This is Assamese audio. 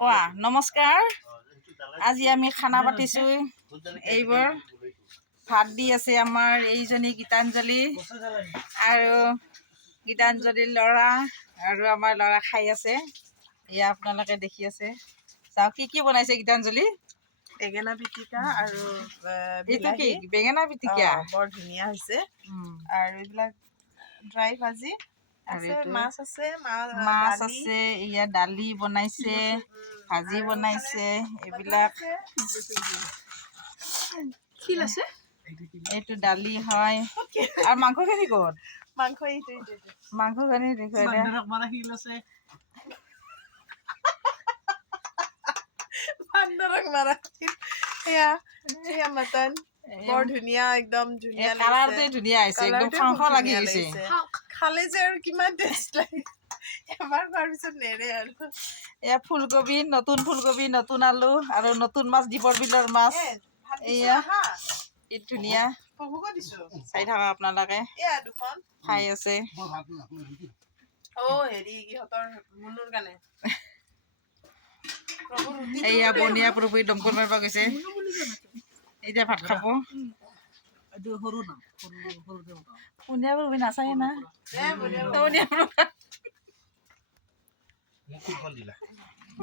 কোৱা নমস্কাৰ। আজি আমি খানা পাতিছোঁ। এইবোৰ ভাত দি আছে আমাৰ এইজনী গীতাঞ্জলি আৰু গীতাঞ্জলিৰ ল'ৰা আৰু আমাৰ ল'ৰা খাই আছে। এয়া আপোনালোকে দেখি আছে। চাওক কি বনাইছে গীতাঞ্জলি। বেঙেনা পিটিকা আৰু এইটো কি বিলাহী বেঙেনা পিটিকা বৰ ধুনীয়া হৈছে। আৰু এইবিলাক ড্ৰাই ভাজি আৰু আছে, এইটো মাছ আছে, মাছ দালি আছে, এয়া দালি বনাইছে, ভাজি বনাইছে, এইবিলাক শিল আছে। এইটো দালি হয় আৰু মাংসখিনি ক'ত? মাংস এইটো মাংসখিনি দেখুৱাই দে। শিল আছে। বান্দৰক মাৰা শিল। এয়া মটন বৰ ধুনীয়া, একদম ধুনীয়া লাগিছে। কালাৰটোৱে ধুনীয়া আহিছে, একদম খাওঁ খাওঁ লাগি গৈছে। খালে যে আৰু কিমান টেষ্ট লাগে, এবাৰ খোৱাৰ পিছত নেৰে আৰু। এয়া ফুলকবি, নতুন ফুলকবি, নতুন আলু আৰু নতুন মাছ, দীপৰ বিলৰ মাছ। এয়া কি ধুনীয়া চাই থাকা আপোনালোকে। খাই আছে। এয়া বনিয়া প্ৰভু দমকল মাৰিব গৈছে। এতিয়া ভাত খাব। বনিয়া প্ৰভু নাচায় না। বনিয়া প্ৰভু